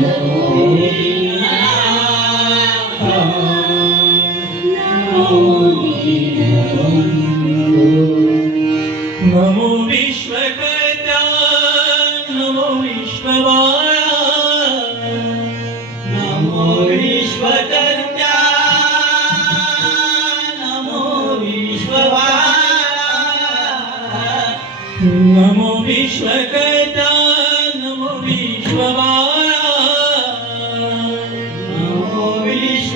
NaMo विश्वकर्ता NaMo विश्वमाया NaMo विश्वकर्ता NaMo विश्वमाया NaMo विश्वकर्ता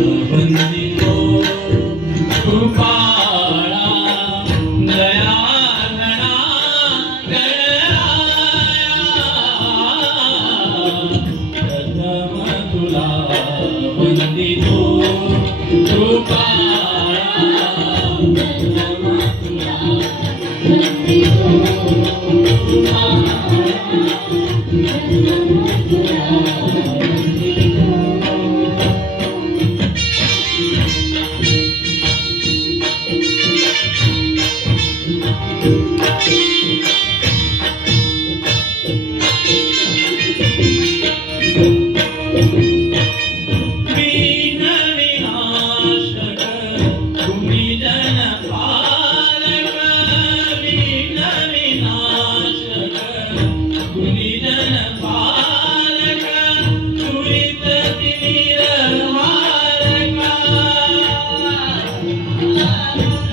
Thank you.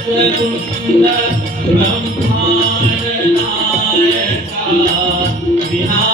ब्रह्मांड नायका बिहार